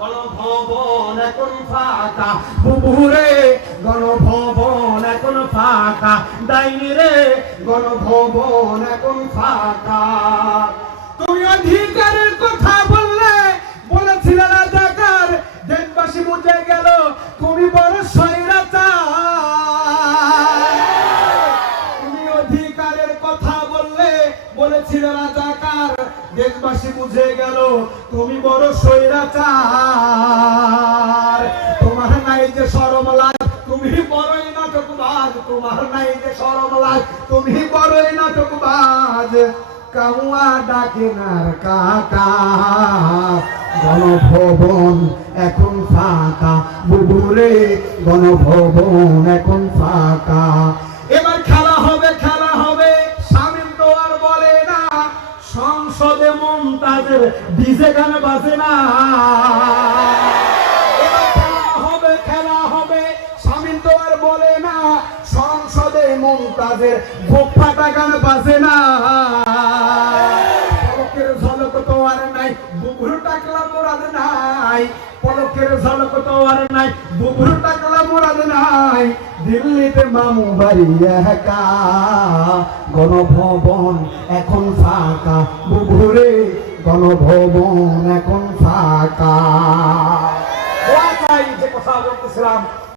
গণভবন এখন ফাঁকা, বুবুরে গণভবন এখন ফাঁকা, ডাইনি রে গণভবন এখন ফাঁকা। তুমি অধিকারের কথা বললে, বলেছিলে রাজাকার, দেশবাসী বুঝে গেল তুমি বড় স্বৈরাচার। তুমি অধিকারের কথা বললে, বলেছিলে রাজাকার, দেশবাসী বুঝে গেল তুমি বড় স্বৈরাচার। তোমার নাই যে শরম লাজ, তুমি বড়ই নাটকবাজ। তোমার নাই যে শরম লাজ, তুমি বড়ই নাটকবাজ। কাউয়া ডাকে নার কাকা, গণভবন এখন ফাঁকা, বুবুরে গণভবন এখন ফাঁকা। এবার খেলা হবে, খেলা হবে, শামীম তো আর বলে না, সংসদে মুমতাজের ডিজে গান বাজে না। এবার খেলা হবে, খেলা হবে, শামীম তো আর বলে না, সংসদে মুমতাজের বুক ফাটা গান বাজে না। পলকের ঝলক তো আর নাই, বুবুর টাকলা মোরাদ নাই। পলকের ঝলক তো আর নাই, বুবুর টাকলা মোরাদ নাই। দিল্লিতে মামু বাড়ি একা, গণভবন এখন ফাঁকা, বুবুরে গণভবন এখন ফাঁকা। যে কথা বলতেছিলাম,